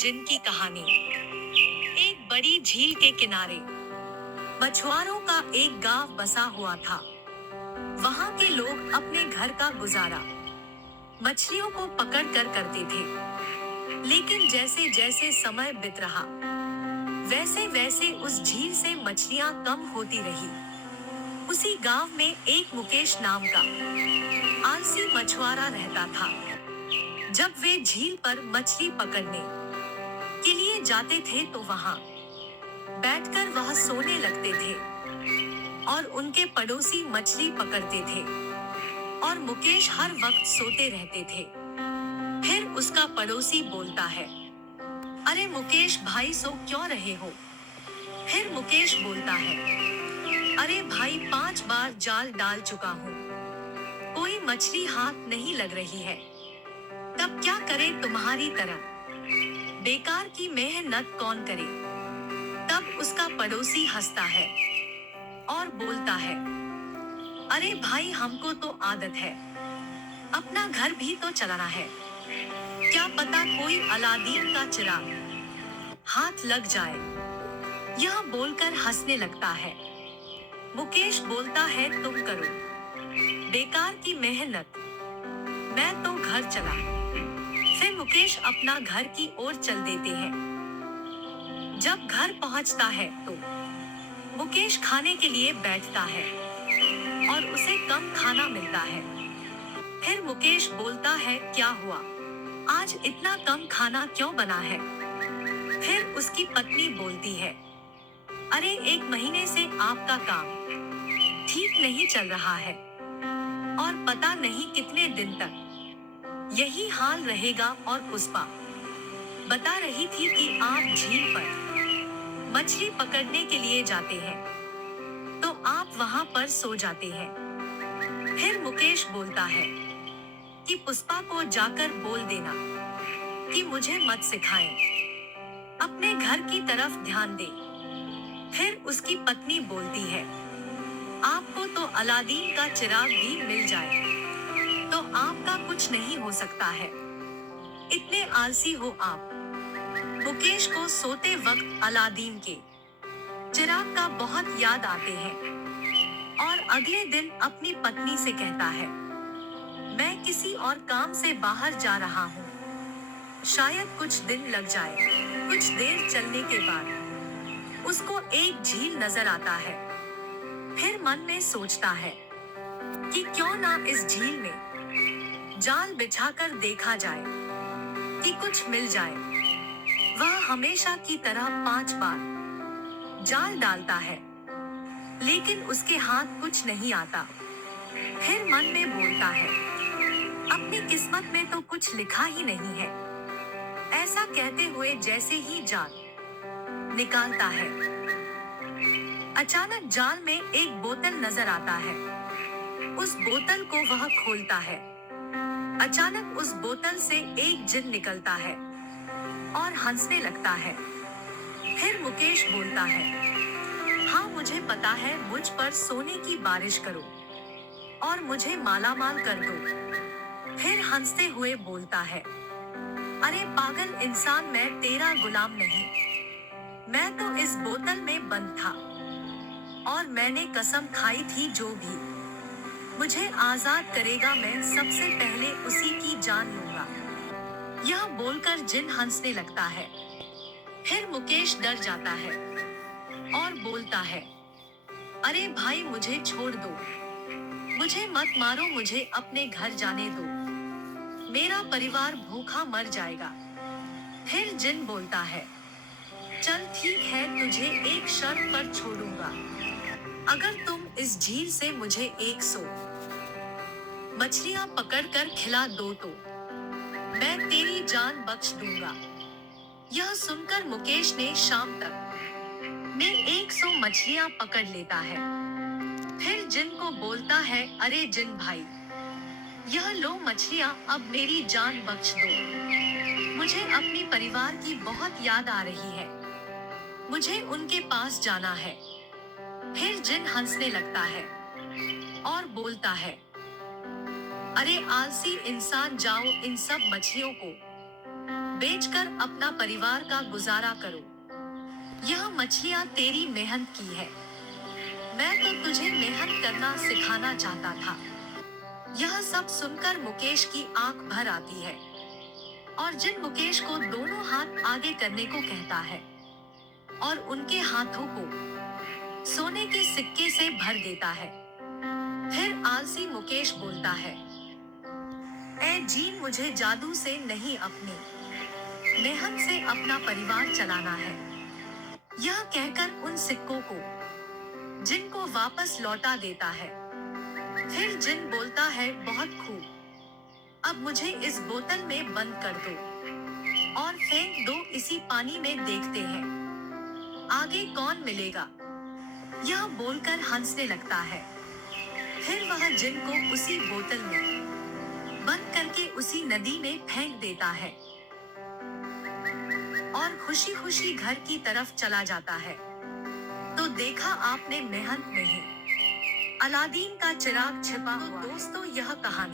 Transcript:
जिनकी कहानी। एक बड़ी झील के किनारे मछुआरों का एक गांव बसा हुआ था। वहां के लोग अपने घर का गुजारा मछलियों को पकड़ कर करते थे। लेकिन जैसे जैसे समय बीत रहा, वैसे वैसे उस झील से मछलियां कम होती रही। उसी गांव में एक मुकेश नाम का आलसी मछुआरा रहता था। जब वे झील पर मछली पकड़ने के लिए जाते थे तो वहां बैठकर वह सोने लगते थे और उनके पड़ोसी मछली पकड़ते थे और मुकेश हर वक्त सोते रहते थे। फिर उसका पड़ोसी बोलता है, अरे मुकेश भाई, सो क्यों रहे हो? फिर मुकेश बोलता है, अरे भाई, 5 बार जाल डाल चुका हूँ, कोई मछली हाथ नहीं लग रही है। तब क्या करे तुम्हारी तरह, बेकार की मेहनत कौन करे? तब उसका पड़ोसी हंसता है और बोलता है, अरे भाई, हमको तो आदत है, अपना घर भी तो चलाना है, क्या पता कोई अलादीन का चिराग हाथ लग जाए। यह बोलकर हंसने लगता है। मुकेश बोलता है, तुम करो बेकार की मेहनत, मैं तो घर चला। फिर मुकेश अपना घर की ओर चल देते हैं। जब घर पहुंचता है तो मुकेश खाने के लिए बैठता है और उसे कम खाना मिलता है। फिर मुकेश बोलता है, क्या हुआ, आज इतना कम खाना क्यों बना है? फिर उसकी पत्नी बोलती है, अरे 1 महीने से आपका काम ठीक नहीं चल रहा है और पता नहीं कितने दिन तक यही हाल रहेगा। और पुष्पा बता रही थी कि आप झील पर मछली पकड़ने के लिए जाते हैं तो आप वहां पर सो जाते हैं। फिर मुकेश बोलता है कि पुष्पा को जाकर बोल देना कि मुझे मत सिखाएं, अपने घर की तरफ ध्यान दे। फिर उसकी पत्नी बोलती है, आपको तो अलादीन का चिराग भी मिल जाए तो आपका कुछ नहीं हो सकता है, इतने आलसी हो आप। मुकेश को सोते वक्त अलादीन के चिराग का बहुत याद आते हैं और अगले दिन अपनी पत्नी से कहता है, मैं किसी और काम से बाहर जा रहा हूँ, शायद कुछ दिन लग जाए। कुछ देर चलने के बाद उसको एक झील नजर आता है। फिर मन में सोचता है कि क्यों ना इस झील में जाल बिछाकर देखा जाए कि कुछ मिल जाए। वह हमेशा की तरह 5 बार जाल डालता है, लेकिन उसके हाथ कुछ नहीं आता। फिर मन में बोलता है, अपनी किस्मत में तो कुछ लिखा ही नहीं है। ऐसा कहते हुए जैसे ही जाल निकालता है, अचानक जाल में एक बोतल नजर आता है। उस बोतल को वह खोलता है। अचानक उस बोतल से एक जिन निकलता है और हंसने लगता है। फिर मुकेश बोलता है, हाँ मुझे पता है, मुझ पर सोने की बारिश करो और मुझे मालामाल कर दो। फिर हंसते हुए बोलता है, अरे पागल इंसान, मैं तेरा गुलाम नहीं, मैं तो इस बोतल में बंद था और मैंने कसम खाई थी जो भी मुझे आजाद करेगा मैं सबसे पहले उसी की जान लूंगा। यह बोलकर जिन हंसने लगता है। फिर मुकेश डर जाता है और बोलता है, अरे भाई, मुझे छोड़ दो, मुझे मत मारो, मुझे अपने घर जाने दो, मेरा परिवार भूखा मर जाएगा। फिर जिन बोलता है, चल ठीक है, तुझे एक शर्त पर छोड़ूंगा, अगर तुम इस झील से मुझे 100 मछलियां पकड़कर खिला दो तो मैं तेरी जान बख्श दूंगा। यह सुनकर मुकेश ने शाम तक में 100 मछलियां पकड़ लेता है। फिर जिन को बोलता है, अरे जिन भाई, यह लो मछलियां, अब मेरी जान बख्श दो, मुझे अपने परिवार की बहुत याद आ रही है, मुझे उनके पास जाना है। फिर जिन हंसने लगता है और बोलता है, अरे आलसी इंसान, जाओ इन सब मछलियों को बेचकर अपना परिवार का गुजारा करो। यह मछलियां तेरी मेहनत की है। मैं तो तुझे मेहनत करना सिखाना चाहता था। यह सब सुनकर मुकेश की आंख भर आती है और जिन मुकेश को दोनों हाथ आगे करने को कहता है और उनके हाथों को सोने के सिक्के से भर देता है। फिर आलसी मुकेश बोलता है, ऐ जीन, मुझे जादू से नहीं, अपनी मेहनत से अपना परिवार चलाना है। यह कहकर उन सिक्कों को जिन को वापस लौटा देता है। फिर जिन बोलता है, बहुत खूब, अब मुझे इस बोतल में बंद कर दो और फेंक दो इसी पानी में, देखते हैं आगे कौन मिलेगा। यह बोलकर हंसने लगता है। फिर वह जिन को उसी बोतल में बंद करके उसी नदी में फेंक देता है और खुशी खुशी घर की तरफ चला जाता है। तो देखा आपने, मेहनत में ही अलादीन का चिराग छिपा हुआ। दोस्तों, यह कहानी